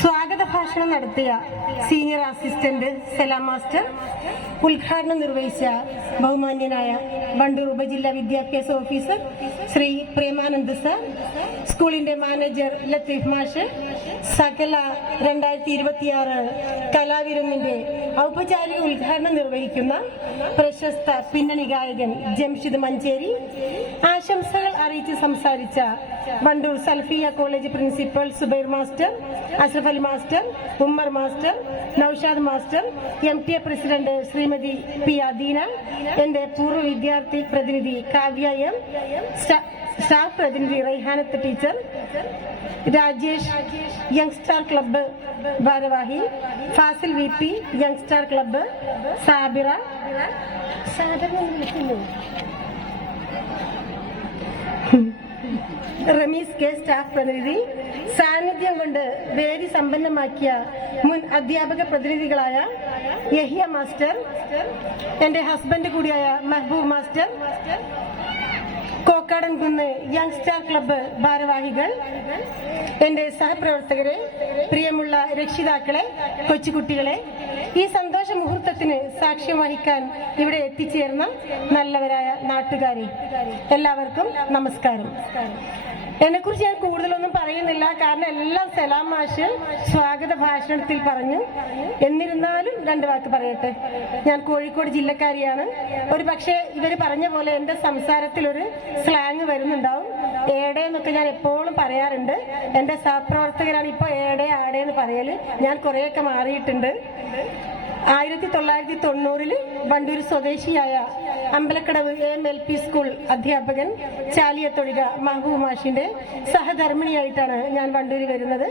സ്വാഗത ഭാഷണം നടത്തിയ സീനിയർ അസിസ്റ്റന്റ് സലാം മാസ്റ്റർ, ഉദ്ഘാടനം നിർവഹിച്ച ബഹുമാന്യനായ വണ്ടൂർ ഉപജില്ലാ വിദ്യാഭ്യാസ ഓഫീസർ ശ്രീ പ്രേമാനന്ദ് സർ, സ്കൂളിന്റെ മാനേജർ ലത്തീഫ് മാഷ്, സകല 2026 കലാവിരുന്നിന്റെ ഔപചാരിക ഉദ്ഘാടനം നിർവഹിക്കുന്ന പ്രശസ്ത പിന്നണി ഗായകൻ ജംഷിദ് മഞ്ചേരി, ആശംസകൾ അറിയിച്ച് സംസാരിച്ച Wandoor Salfiya college principal Subair master, Ashraf Ali master, Ummar master, Naushad master, MTA president Srimathi P Adeena, എന്റെ പൂർവ്വ വിദ്യാർത്ഥി പ്രതിനിധി കാവ്യ എം, സ്റ്റാഫ് പ്രതിനിധി Raihanath teacher, Rajesh youngstar club ഭാരവാഹി, Fasil VP youngstar club, Sabira, Rameez K staff പ്രതിനിധി, സാന്നിധ്യം കൊണ്ട് വേദി സമ്പന്നമാക്കിയ മുൻ അധ്യാപക പ്രതിനിധികളായ യഹിയ മാസ്റ്റർ, എന്റെ ഹസ്ബൻഡ് കൂടിയായ Mehaboob master, Kokkadankunnu youngstar club ഭാരവാഹികൾ, എന്റെ സഹപ്രവർത്തകരെ, പ്രിയമുള്ള രക്ഷിതാക്കളെ, കൊച്ചുകുട്ടികളെ, ഈ സന്തോഷ മുഹൂർത്തത്തിന് സാക്ഷ്യം വഹിക്കാൻ ഇവിടെ എത്തിച്ചേർന്ന നല്ലവരായ നാട്ടുകാരെ, എല്ലാവർക്കും നമസ്കാരം. എന്നെക്കുറിച്ച് ഞാൻ കൂടുതലൊന്നും പറയുന്നില്ല, കാരണം എല്ലാം സലാം മാഷ് സ്വാഗത ഭാഷണത്തിൽ പറഞ്ഞു. എന്നിരുന്നാലും 2 വാക്ക് പറയട്ടെ. ഞാൻ കോഴിക്കോട് ജില്ലക്കാരിയാണ്. ഒരു പക്ഷേ ഇവര് പറഞ്ഞ പോലെ എന്റെ സംസാരത്തിൽ ഒരു സ്ലാങ് വരുന്നുണ്ടാവും. ഏടെ എന്നൊക്കെ ഞാൻ എപ്പോഴും പറയാറുണ്ട്. എന്റെ സഹപ്രവർത്തകരാണ് ഇപ്പൊ ഏടെ ആടെ എന്ന് പറയല്. ഞാൻ കുറെയൊക്കെ മാറിയിട്ടുണ്ട്. 1990 വണ്ടൂർ സ്വദേശിയായ അമ്പലക്കടവ് AMLP സ്കൂൾ അധ്യാപകൻ ചാലിയത്തൊഴിക മഹബൂബ് മാഷിന്റെ സഹധർമ്മിണിയായിട്ടാണ് ഞാൻ വണ്ടൂരിൽ വരുന്നത്.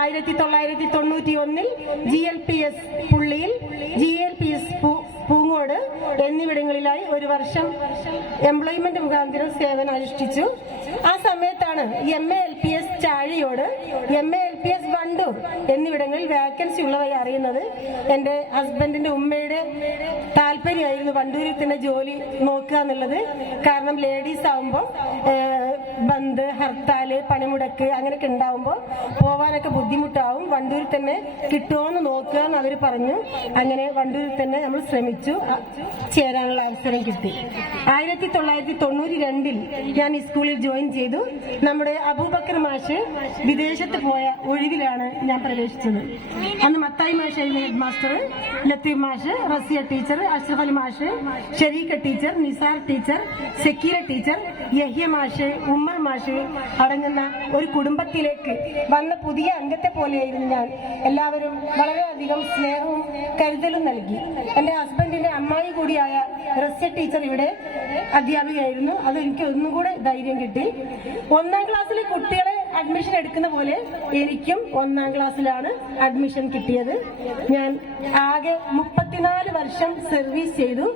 1991 GLPS പുള്ളിയിൽ, GLPS പൂങ്ങോട് എന്നിവിടങ്ങളിലായി 1 വർഷം എംപ്ലോയ്മെന്റ് മുഖാന്തരം സേവനം അനുഷ്ഠിച്ചു. ആ സമയത്താണ് MALPS ചാഴിയോട്, MALPS വണ്ടൂർ എന്നിവിടങ്ങളിൽ വാക്കൻസി ഉള്ളതായി അറിയുന്നത്. എന്റെ ഹസ്ബൻഡിന്റെ ഉമ്മയുടെ താല്പര്യമായിരുന്നു വണ്ടൂരിൽ തന്നെ ജോലി നോക്കുക എന്നുള്ളത്. കാരണം ലേഡീസ് ആവുമ്പോൾ ബന്ദ്, ഹർത്താല്, പണിമുടക്ക് അങ്ങനെയൊക്കെ ഉണ്ടാവുമ്പോൾ പോവാനൊക്കെ ബുദ്ധിമുട്ടാവും. വണ്ടൂരിൽ തന്നെ കിട്ടുമോന്ന് നോക്കുക എന്ന് അവർ പറഞ്ഞു. അങ്ങനെ വണ്ടൂരിൽ തന്നെ നമ്മൾ ശ്രമിച്ചു, ചേരാനുള്ള അവസരം കിട്ടി. 1992 ഞാൻ ഈ സ്കൂളിൽ ജോയിൻ ചെയ്തു. നമ്മുടെ അബൂബക്കർ മാഷ് വിദേശത്ത് പോയ ഒഴിവിലാണ് ഞാൻ പ്രവേശിച്ചത്. അന്ന് മത്തായി മാഷായിരുന്നു ഹെഡ് മാസ്റ്റർ, ലത്തീഫ് മാഷ്, റസിയ ടീച്ചർ, അഷ്റഫ് അലി മാഷ്, Shareeqa teacher, Nizar teacher, Sakeera teacher, Yahiya മാഷ്, ഉമ്മർ മാഷ് അടങ്ങുന്ന ഒരു കുടുംബത്തിലേക്ക് വന്ന പുതിയ അംഗത്തെ പോലെയായിരുന്നു ഞാൻ. എല്ലാവരും വളരെയധികം സ്നേഹവും കരുതലും നൽകി. എന്റെ ഹസ്ബൻഡിന്റെ അമ്മായി കൂടിയായ റസിയ ടീച്ചർ ഇവിടെ അധ്യാപികയായിരുന്നു. അത് എനിക്ക് ഒന്നുകൂടെ ധൈര്യം കിട്ടി. 1ാം ക്ലാസ്സിലെ കുട്ടികളെ അഡ്മിഷൻ എടുക്കുന്ന പോലെ എനിക്കും 1ാം ക്ലാസ്സിലാണ് അഡ്മിഷൻ കിട്ടിയത്. ഞാൻ ആകെ 34 വർഷം സർവീസ് ചെയ്തു.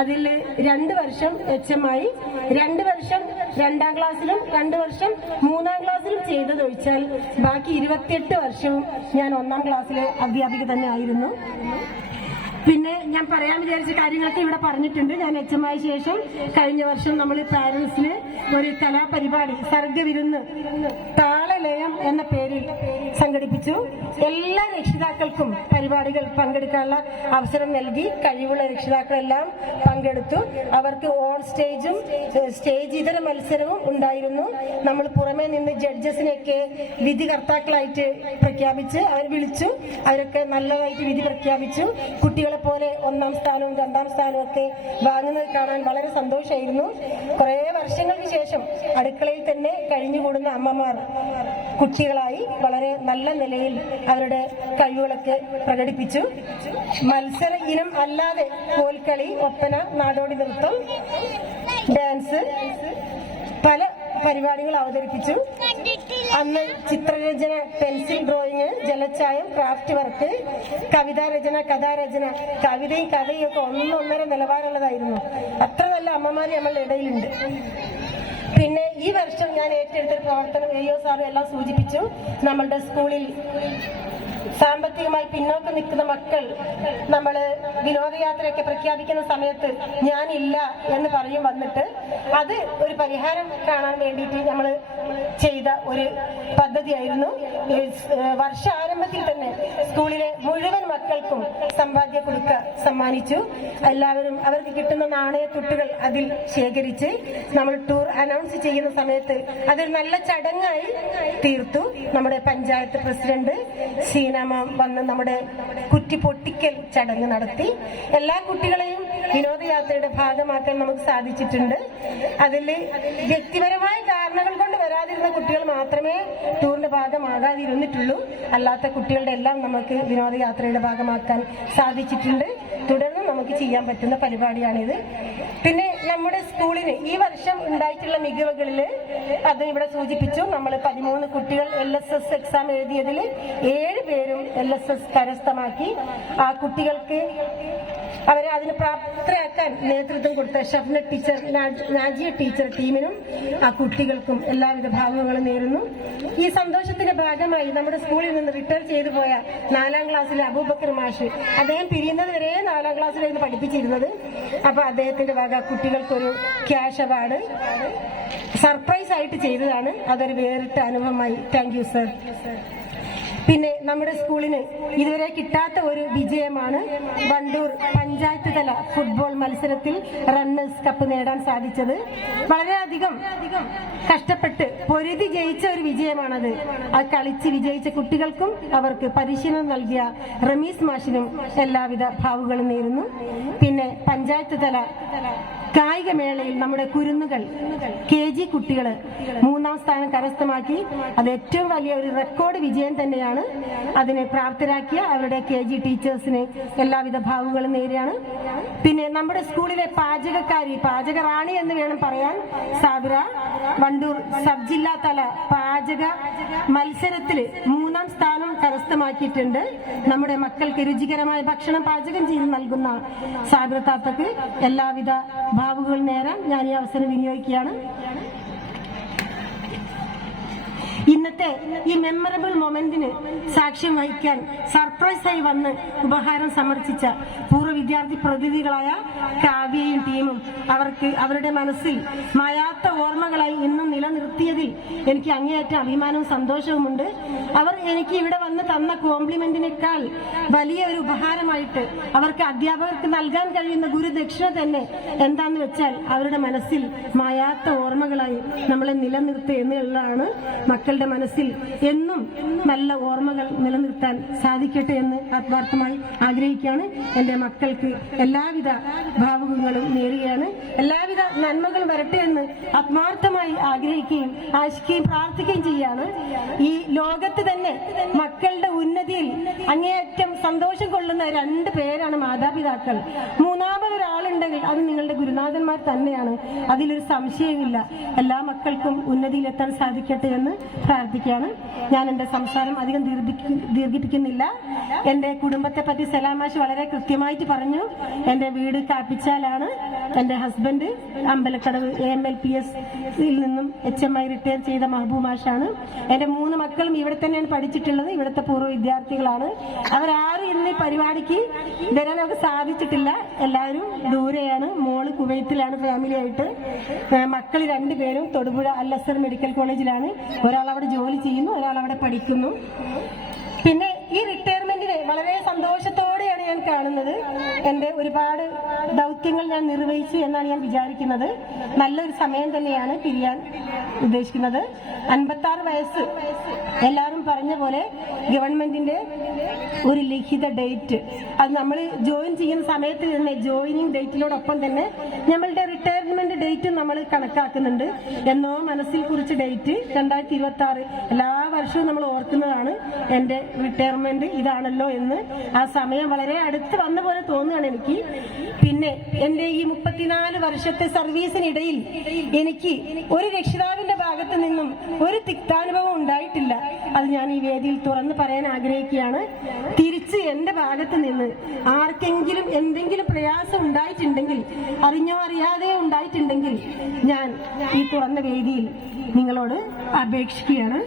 അതിൽ 2 വർഷം HM ആയി, 2 വർഷം 2ാം ക്ലാസ്സിലും 2 വർഷം 3ാം ക്ലാസ്സിലും ചെയ്തതൊഴിച്ചാൽ ബാക്കി 28 വർഷവും ഞാൻ 1ാം ക്ലാസ്സിലെ അധ്യാപിക തന്നെ ആയിരുന്നു. പിന്നെ ഞാൻ പറയാൻ വിചാരിച്ച കാര്യങ്ങളൊക്കെ ഇവിടെ പറഞ്ഞിട്ടുണ്ട്. ഞാൻ HM ആയ ശേഷം കഴിഞ്ഞ വർഷം നമ്മൾ പാരന്റ്സിന് ഒരു കലാപരിപാടി സർഗവിരുന്ന് താളലയം എന്ന പേരിൽ സംഘടിപ്പിച്ചു. എല്ലാ രക്ഷിതാക്കൾക്കും പരിപാടികൾ പങ്കെടുക്കാനുള്ള അവസരം നൽകി. കഴിവുള്ള രക്ഷിതാക്കളെല്ലാം പങ്കെടുത്തു. അവർക്ക് ഓൺ സ്റ്റേജും സ്റ്റേജ് ഇതര മത്സരവും ഉണ്ടായിരുന്നു. നമ്മൾ പുറമേ നിന്ന് ജഡ്ജസിനെയൊക്കെ വിധികർത്താക്കളായിട്ട് പ്രഖ്യാപിച്ച് അവർ വിളിച്ചു. അവരൊക്കെ നല്ലതായിട്ട് വിധി പ്രഖ്യാപിച്ചു. കുട്ടികളെ പോലെ 1ാം സ്ഥാനവും 2ാം സ്ഥാനവും ഒക്കെ വാങ്ങുന്നത് കാണാൻ വളരെ സന്തോഷമായിരുന്നു. കുറെ വർഷങ്ങൾക്ക് ശേഷം അടുക്കളയിൽ തന്നെ കഴിഞ്ഞുകൂടുന്ന അമ്മമാർ കുട്ടികളായി വളരെ നല്ല നിലയിൽ അവരുടെ കഴിവുകളൊക്കെ പ്രകടിപ്പിച്ചു. മത്സര ഇനം അല്ലാതെ കോൽക്കളി, ഒപ്പന, നാടോടി നൃത്തം, ഡാൻസ്, പല പരിപാടികൾ അവതരിപ്പിച്ചു. അന്ന് ചിത്രരചന, പെൻസിൽ ഡ്രോയിങ്, ജലച്ചായം, ക്രാഫ്റ്റ് വർക്ക്, കവിതാരചന, കഥാരചന, കവിതയും കഥയും ഒക്കെ 1-1.5 നിലവാരമുള്ളതായിരുന്നു. അത്ര നല്ല അമ്മമാര് നമ്മളുടെ ഇടയിലുണ്ട്. പിന്നെ ഈ വർഷം ഞാൻ ഏറ്റെടുത്തൊരു പ്രവർത്തനം AO സാറും എല്ലാം സൂചിപ്പിച്ചു. നമ്മളുടെ സ്കൂളിൽ സാമ്പത്തികമായി പിന്നോക്കം നിൽക്കുന്ന മക്കൾ നമ്മൾ വിനോദയാത്രയൊക്കെ പ്രഖ്യാപിക്കുന്ന സമയത്ത് ഞാനില്ല എന്ന് പറയും വന്നിട്ട് അത് ഒരു പരിഹാരം കാണാൻ വേണ്ടിയിട്ട് നമ്മൾ ചെയ്ത ഒരു പദ്ധതിയായിരുന്നു. വർഷാരംഭത്തിൽ തന്നെ സ്കൂളിലെ മുഴുവൻ മക്കൾക്കും സമ്പാദ്യ കുടുക്ക സമ്മാനിച്ചു. എല്ലാവരും അവർക്ക് കിട്ടുന്ന നാണയത്തുട്ടുകൾ അതിൽ ശേഖരിച്ച് നമ്മൾ ടൂർ അനൗൺസ് ചെയ്യുന്ന സമയത്ത് അതൊരു നല്ല ചടങ്ങായി തീർത്തു. നമ്മുടെ പഞ്ചായത്ത് പ്രസിഡന്റ് ഷീനാമ വന്ന് നമ്മുടെ കുറ്റി പൊട്ടിക്കൽ ചടങ്ങ് നടത്തി. എല്ലാ കുട്ടികളെയും വിനോദയാത്രയുടെ ഭാഗമാക്കാൻ നമുക്ക് സാധിച്ചിട്ടുണ്ട്. അതിൽ വ്യക്തിപരമായ കാരണങ്ങൾ കൊണ്ട് വരാതിരുന്ന കുട്ടികൾ മാത്രമേ ടൂറിന്റെ ഭാഗമാകാതിരുന്നിട്ടുള്ളൂ. അല്ലാത്ത കുട്ടികളുടെ എല്ലാം നമുക്ക് വിനോദയാത്രയുടെ ഭാഗമാക്കാൻ സാധിച്ചിട്ടുണ്ട്. തുടർന്ന് നമുക്ക് ചെയ്യാൻ പറ്റുന്ന പരിപാടിയാണിത്. പിന്നെ നമ്മുടെ സ്കൂളിന് ഈ വർഷം ഉണ്ടായിട്ടുള്ള മികവുകളിൽ അത് ഇവിടെ സൂചിപ്പിച്ചു. നമ്മൾ 13 കുട്ടികൾ LSS എക്സാം എഴുതിയതിൽ 7 പേരും LSS കരസ്ഥമാക്കി. ആ കുട്ടികൾക്ക് അവരെ അതിന് പ്രാപ്തരാക്കാൻ നേതൃത്വം കൊടുത്ത ഷഫ്ന ടീച്ചർ, നാജിയ ടീച്ചർ ടീമിനും ആ കുട്ടികൾക്കും എല്ലാവിധ ഭാഗങ്ങളും നേരുന്നു. ഈ സന്തോഷത്തിന്റെ ഭാഗമായി നമ്മുടെ സ്കൂളിൽ നിന്ന് റിട്ടയർ ചെയ്തു പോയ 4ാം ക്ലാസ്സിലെ അബൂബക്കർ മാഷ്, അദ്ദേഹം പിരിയുന്നത് വരെ 4ാം ക്ലാസ്സിലായിരുന്നു പഠിപ്പിച്ചിരുന്നത്. അപ്പൊ അദ്ദേഹത്തിന്റെ വക കുട്ടികൾക്കൊരു ക്യാഷ് അവാർഡ് സർപ്രൈസ് ആയിട്ട് ചെയ്തതാണ്. അതൊരു വേറിട്ട അനുഭവമായി. Thank you sir. പിന്നെ നമ്മുടെ സ്കൂളിന് ഇതുവരെ കിട്ടാത്ത ഒരു വിജയമാണ് വണ്ടൂർ പഞ്ചായത്ത് തല ഫുട്ബോൾ മത്സരത്തിൽ റണ്ണേഴ്സ് കപ്പ് നേടാൻ സാധിച്ചത്. വളരെയധികം കഷ്ടപ്പെട്ട് പൊരുതി ജയിച്ച ഒരു വിജയമാണത്. അത് കളിച്ച് വിജയിച്ച കുട്ടികൾക്കും അവർക്ക് പരിശീലനം നൽകിയ റമീസ് മാഷിനും എല്ലാവിധ ഭാവുകളും നേരുന്നു. പിന്നെ പഞ്ചായത്ത് തല കായികമേളയിൽ നമ്മുടെ കുരുന്നുകൾ KG കുട്ടികൾ 3ാം സ്ഥാനം കരസ്ഥമാക്കി. അത് ഏറ്റവും വലിയ ഒരു റെക്കോർഡ് വിജയം തന്നെയാണ്. അതിനെ പ്രാപ്തരാക്കിയ അവരുടെ KG ടീച്ചേഴ്സിന് എല്ലാവിധ ഭാവുകളും നേരെയാണ്. പിന്നെ നമ്മുടെ സ്കൂളിലെ പാചകക്കാരി, പാചക റാണി എന്ന് വേണം പറയാൻ, സാബിറ വണ്ടൂർ സബ് ജില്ലാ തല പാചക മത്സരത്തിൽ 3ാം സ്ഥാനം കരസ്ഥമാക്കിയിട്ടുണ്ട്. നമ്മുടെ മക്കൾക്ക് രുചികരമായ ഭക്ഷണം പാചകം ചെയ്ത് നൽകുന്ന സാബിറ താത്തക്ക് എല്ലാവിധ ഭാവുകൾ നേരാൻ ഞാൻ ഈ അവസരം വിനിയോഗിക്കുകയാണ്. ഇന്നത്തെ ഈ മെമ്മറബിൾ മൊമെന്റിന് സാക്ഷ്യം വഹിക്കാൻ സർപ്രൈസായി വന്ന് ഉപഹാരം സമർപ്പിച്ച പൂർവ്വ വിദ്യാർത്ഥി പ്രതിനിധികളായ കാവ്യയും ടീമും അവർക്ക് അവരുടെ മനസ്സിൽ മായാത്ത ഓർമ്മകളായി ഇന്നും നിലനിർത്തിയതിൽ എനിക്ക് അങ്ങേയറ്റം അഭിമാനവും സന്തോഷവുമുണ്ട്. അവർ എനിക്ക് ഇവിടെ വന്ന് തന്ന കോംപ്ലിമെന്റിനേക്കാൾ വലിയ ഒരു ഉപഹാരമായിട്ട് അവർക്ക് അധ്യാപകർക്ക് നൽകാൻ കഴിയുന്ന ഗുരുദക്ഷിണ തന്നെ എന്താന്ന് വെച്ചാൽ അവരുടെ മനസ്സിൽ മായാത്ത ഓർമ്മകളായി നമ്മളെ നിലനിർത്തുക എന്നുള്ളതാണ്. മക്കളുടെ മനസ്സിൽ എന്നും നല്ല ഓർമ്മകൾ നിലനിർത്താൻ സാധിക്കട്ടെ എന്ന് ആത്മാർത്ഥമായി ആഗ്രഹിക്കുകയാണ്. എന്റെ മക്കൾക്ക് എല്ലാവിധ ഭാവുകങ്ങളും നേരുകയാണ്. എല്ലാവിധ നന്മകളും വരട്ടെ എന്ന് ആത്മാർത്ഥമായി ആഗ്രഹിക്കുകയും ആശിക്കുകയും പ്രാർത്ഥിക്കുകയും ചെയ്യാണ്. ഈ ലോകത്ത് തന്നെ മക്കളുടെ ഉന്നതിയിൽ അങ്ങേയറ്റം സന്തോഷം കൊള്ളുന്ന 2 പേരാണ് മാതാപിതാക്കൾ. മൂന്നാമതൊരാളുണ്ടെങ്കിൽ അത് നിങ്ങളുടെ ഗുരുനാഥന്മാർ തന്നെയാണ്. അതിലൊരു സംശയമില്ല. എല്ലാ മക്കൾക്കും ഉന്നതിയിലെത്താൻ സാധിക്കട്ടെ എന്ന് പ്രാർത്ഥിക്കുകയാണ്. ഞാൻ എന്റെ സംസാരം അധികം ദീർഘിപ്പിക്കുന്നില്ല. എന്റെ കുടുംബത്തെ പറ്റി സലാമാഷ് വളരെ കൃത്യമായിട്ട് പറഞ്ഞു. എന്റെ വീട് കാപ്പിച്ചാലാണ്. എന്റെ ഹസ്ബൻഡ് അമ്പലക്കടവ് AMLPS നിന്നും HMI റിട്ടയർ ചെയ്ത മഹബൂമാഷാണ്. എന്റെ 3 മക്കളും ഇവിടെ തന്നെയാണ് പഠിച്ചിട്ടുള്ളത്. ഇവിടുത്തെ പൂർവ്വ വിദ്യാർത്ഥികളാണ്. അവരാരും ഇന്ന് ഈ പരിപാടിക്ക് വരാൻ നമുക്ക് സാധിച്ചിട്ടില്ല. എല്ലാവരും ദൂരെയാണ്. മോള് കുവൈത്തിലാണ് ഫാമിലിയായിട്ട്. മക്കൾ 2 പേരും തൊടുപുഴ അൽ-അസർ മെഡിക്കൽ കോളേജിലാണ്. ഒരാൾ അവിടെ ജോലി ചെയ്യുന്നു, ഒരാൾ അവിടെ പഠിക്കുന്നു. പിന്നെ ഈ റിട്ടയർമെന്റിനെ വളരെ സന്തോഷത്തോടെയാണ് ഞാൻ കാണുന്നത്. എന്റെ ഒരുപാട് ദൗത്യങ്ങൾ ഞാൻ നിർവഹിച്ചു എന്നാണ് ഞാൻ വിചാരിക്കുന്നത്. നല്ലൊരു സമയം തന്നെയാണ് പിരിയാൻ ഉദ്ദേശിക്കുന്നത്. 56 വയസ്സ് എല്ലാവരും പറഞ്ഞ പോലെ ഗവൺമെന്റിന്റെ ഒരു ലിഖിത ഡേറ്റ്, അത് നമ്മൾ ജോയിൻ ചെയ്യുന്ന സമയത്ത് തന്നെ ജോയിനിങ് ഡേറ്റിനോടൊപ്പം തന്നെ നമ്മളുടെ റിട്ടയർമെന്റ് ഡേറ്റ് നമ്മൾ കണക്കാക്കുന്നുണ്ട്. എന്നോ മനസ്സിൽ കുറിച്ച ഡേറ്റ് 2026 എല്ലാ വർഷവും നമ്മൾ ഓർക്കുന്നതാണ്. എന്റെ റിട്ടയർമെന്റ് ഇതാണല്ലോ എന്ന്. ആ സമയം വളരെ അടുത്ത് വന്ന പോലെ തോന്നുകയാണ് എനിക്ക്. പിന്നെ എന്റെ ഈ 34 വർഷത്തെ സർവീസിനിടയിൽ എനിക്ക് ഒരു രക്ഷിതാവിന്റെ ഭാഗത്ത് നിന്നും ഒരു തിക്താനുഭവം ഉണ്ടായിട്ടില്ല. അത് ഞാൻ ഈ വേദിയിൽ തുറന്ന് പറയാൻ ആഗ്രഹിക്കുകയാണ്. തിരിച്ച് എന്റെ ഭാഗത്ത് നിന്ന് ആർക്കെങ്കിലും എന്തെങ്കിലും പ്രയാസം ഉണ്ടായിട്ടുണ്ടെങ്കിൽ, അറിഞ്ഞോ അറിയാതെയോ ഉണ്ടായിട്ടുണ്ടെങ്കിൽ, ഞാൻ ഈ തുറന്ന വേദിയിൽ നിങ്ങളോട് അപേക്ഷിക്കുകയാണ്.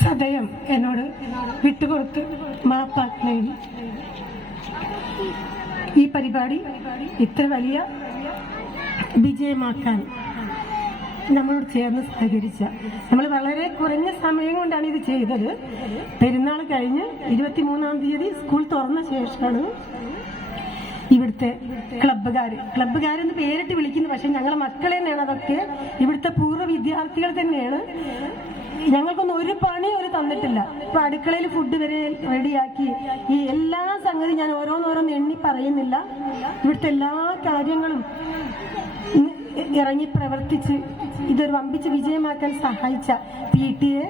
സദയം എന്നോട് വിട്ടുകൊടുത്ത് മാപ്പാക്കുകയും ഈ പരിപാടി ഇത്ര വലിയ വിജയമാക്കാൻ നമ്മളോട് ചേർന്ന് സഹകരിച്ച, നമ്മൾ വളരെ കുറഞ്ഞ സമയം കൊണ്ടാണ് ഇത് ചെയ്തത്. പെരുന്നാൾ കഴിഞ്ഞ് 23-ാം തീയതി സ്കൂൾ തുറന്ന ശേഷമാണ് ഇവിടുത്തെ ക്ലബ്ബുകാരെന്ന് പേരിട്ട് വിളിക്കുന്നത്. പക്ഷെ ഞങ്ങളെ മക്കൾ തന്നെയാണ് അതൊക്കെ, ഇവിടുത്തെ പൂർവ്വ വിദ്യാർത്ഥികൾ തന്നെയാണ്. ഞങ്ങൾക്കൊന്നും ഒരു പണി തന്നിട്ടില്ല. ഇപ്പൊ അടുക്കളയിൽ ഫുഡ് വരെ റെഡിയാക്കി, ഈ എല്ലാ സംഗതി ഞാൻ ഓരോന്നോരോന്ന് എണ്ണി പറയുന്നില്ല. ഇവിടുത്തെ എല്ലാ കാര്യങ്ങളും ഇറങ്ങി പ്രവർത്തിച്ച് ഇതൊരു വമ്പിച്ച് വിജയമാക്കാൻ സഹായിച്ച PTA,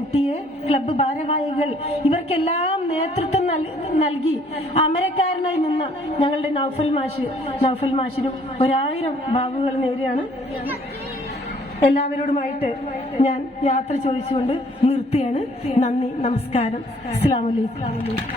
MTA, ക്ലബ്ബ് ഭാരവാഹികൾ, ഇവർക്കെല്ലാം നേതൃത്വം നൽകി അമരക്കാരനായി നിന്ന ഞങ്ങളുടെ നൗഫൽ മാഷിനും 1000 ബാബുകൾ നേരെയാണ്. എല്ലാവരോടുമായിട്ട് ഞാൻ യാത്ര ചോദിച്ചുകൊണ്ട് നിർത്തുകയാണ്. നന്ദി, നമസ്കാരം, അസ്സലാമു അലൈക്കും.